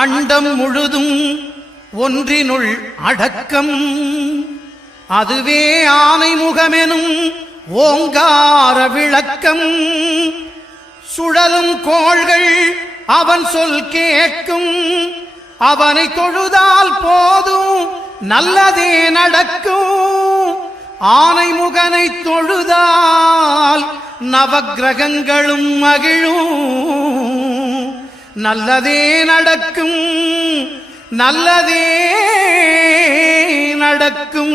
அண்டம் முழுதும் ஒன்றினுள் அடக்கம் அதுவே ஆனை முகமெனும் ஓங்கார விளக்கம் சுழலும் கோள்கள் அவன் சொல் கேட்கும் அவனை தொழுதால் போதும் நல்லதே நடக்கும் ஆனை முகனை தொழுதால் நவகிரகங்களும் மகிழும் நல்லதே நடக்கும் நல்லதே நடக்கும்